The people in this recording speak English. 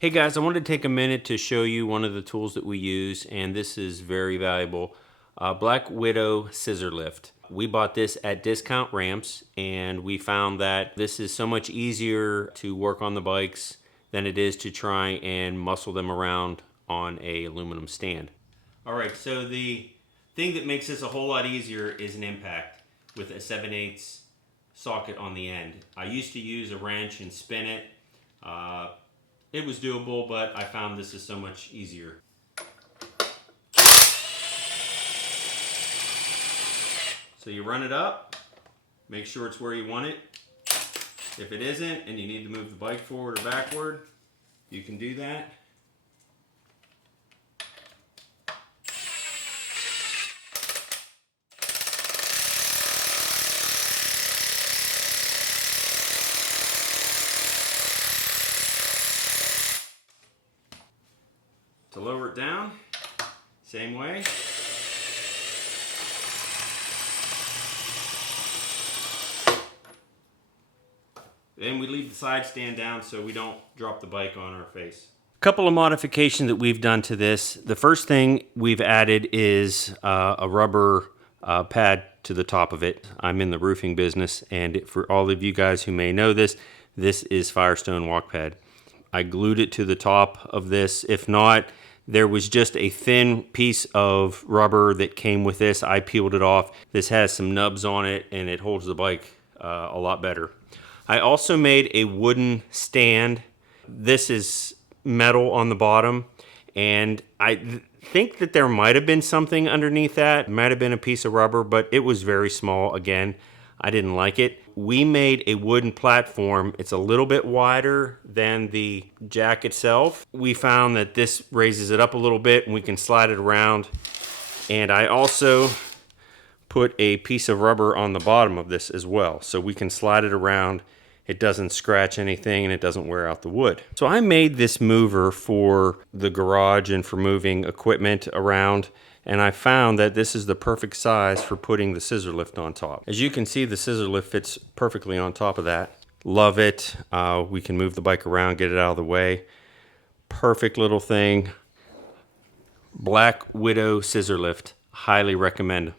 Hey guys, I wanted to take a minute to show you one of the tools that we use, and this is very valuable. Black Widow Scissor Lift. We bought this at Discount Ramps, and we found that this is so much easier to work on the bikes than it is to try and muscle them around on a aluminum stand. All right, so the thing that makes this a whole lot easier is an impact with a 7/8 socket on the end. I used to use a wrench and spin it. It was doable, but I found this is so much easier. So you run it up, make sure it's where you want it. If it isn't and you need to move the bike forward or backward, you can do that. To lower it down, same way. Then we leave the side stand down so we don't drop the bike on our face. A couple of modifications that we've done to this. The first thing we've added is a rubber pad to the top of it. I'm in the roofing business, and for all of you guys who may know this, this is Firestone walk pad. I glued it to the top of this. If not, there was just a thin piece of rubber that came with this. I peeled it off. This has some nubs on it, and it holds the bike a lot better. I also made a wooden stand. This is metal on the bottom, and I think that there might have been something underneath that. It might have been a piece of rubber, but it was very small. Again, I didn't like it. We made a wooden platform. It's a little bit wider than the jack itself. We found that this raises it up a little bit and we can slide it around. And I also put a piece of rubber on the bottom of this as well, so we can slide it around. It doesn't scratch anything and it doesn't wear out the wood. So I made this mover for the garage and for moving equipment around, and I found that this is the perfect size for putting the scissor lift on top. As you can see, the scissor lift fits perfectly on top of that. Love it. We can move the bike around, get it out of the way. Perfect little thing. Black Widow Scissor Lift. Highly recommend.